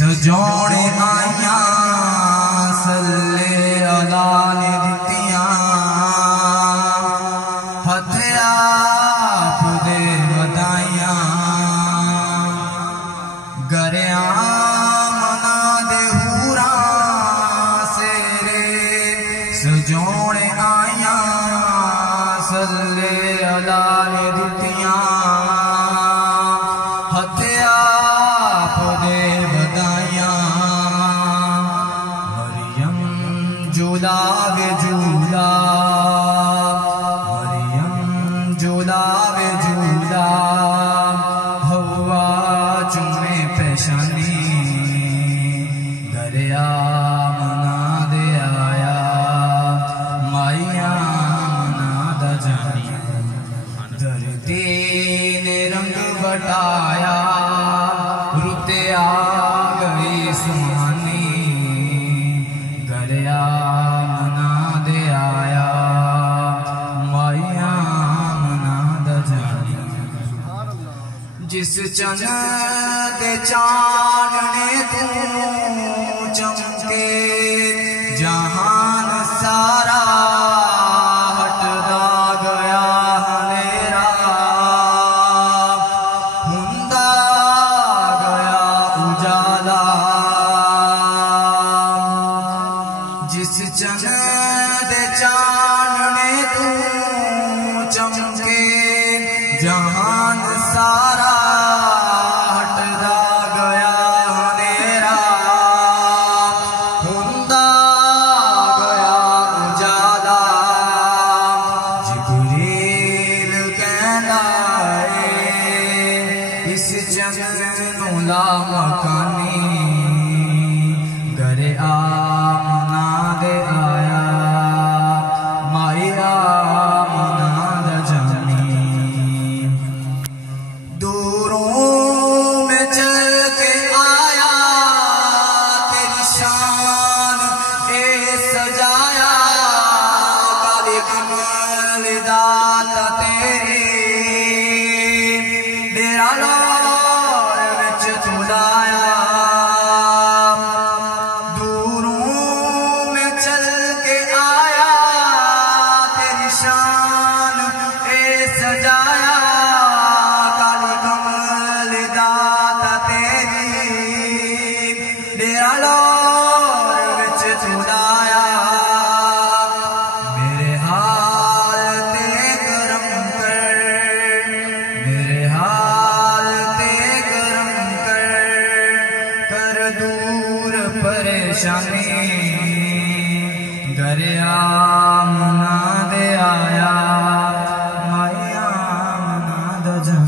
सजोने आया सल्ले अला ने दितियां हथ आप दे वधाइयां गरिया मना दे हूरा सेरे सजोने आया सल्ले अला ने दितियां हथ आप दे झूलावे झूला मरियम झूलावे झूला हवा चुमे पेशानी गरिया मना दे आया माइया मना दा जानी धरती ने रंग बटाया रुते आ गई सुहानी गरिया जिस चन दे चानने तू चमके जहान सारा हटदा गया हनेरा हुंदा गया उजाला जिस चन दे चानने तू चमके जहान सारा ला मकानी गरे आमना दे आया माया मना द जानी दूरों में चल के आया तेरी शान ए सजाया काले कमल दात तेरी डेरा लो दूरों में चल के आया तेरी शान ए सजाया काली कमल दाता तेरी डेरा लोर विच छुड़ाया मेरे हाल ते करम कर मेरे हाल ते करम कर दूर परेशानी गरिया मना दे आया माया मना द जा